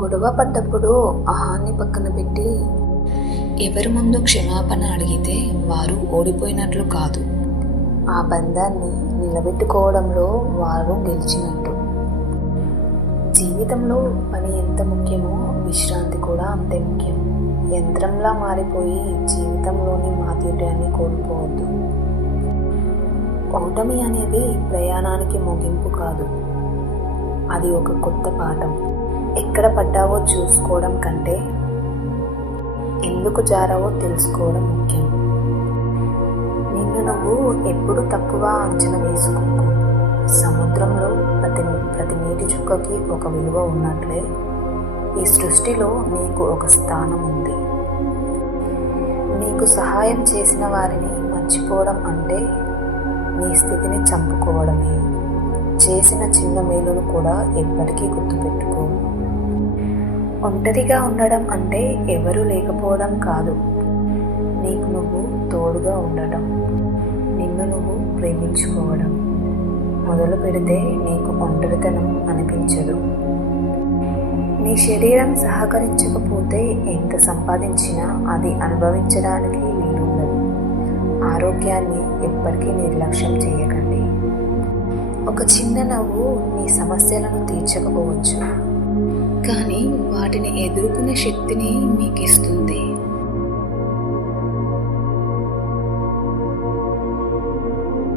గొడవ పడ్డప్పుడు అహాన్ని పక్కన పెట్టి ఎవరి ముందు క్షమాపణ అడిగితే వారు ఓడిపోయినట్లు కాదు, ఆ బంధాన్ని నిలబెట్టుకోవడంలో వారు గెలిచినట్టు. జీవితంలో పని ఎంత ముఖ్యమో విశ్రాంతి కూడా అంతే ముఖ్యం. యంత్రంలా మారిపోయి జీవితంలోని మాధుర్యాన్ని కోల్పోవద్దు. ఓటమి అనేది ప్రయాణానికి ముగింపు కాదు, అది ఒక కొత్త పాఠం. ఎక్కడ పడ్డావో చూసుకోవడం కంటే ఎందుకు జారావో తెలుసుకోవడం ముఖ్యం. నిన్ను నువ్వు ఎప్పుడు తక్కువ అంచనా వేసుకోకు. సముద్రంలో ప్రతి నీటి చుక్కకి ఒక విలువ ఉన్నట్లే ఈ సృష్టిలో నీకు ఒక స్థానం ఉంది. నీకు సహాయం చేసిన వారిని మర్చిపోవడం అంటే నీ స్థితిని చంపుకోవడమే. చేసిన చిన్న మేలును కూడా ఎప్పటికీ గుర్తుపెట్టుకో. ఒంటరిగా ఉండడం అంటే ఎవరూ లేకపోవడం కాదు, నీకు నువ్వు తోడుగా ఉండటం, నిన్ను నువ్వు ప్రేమించుకోవడం మొదలు పెడితే నీకు ఒంటరితనం అనిపించదు. నీ శరీరం సహకరించకపోతే ఎంత సంపాదించినా అది అనుభవించడానికి వీలుండదు. ఆరోగ్యాన్ని ఎప్పటికీ నిర్లక్ష్యం చేయకండి. ఒక చిన్న నవ్వు నీ సమస్యలను తీర్చకపోవచ్చు, కానీ వాటిని ఎదుర్కొనే శక్తిని మీకు ఇస్తుంది.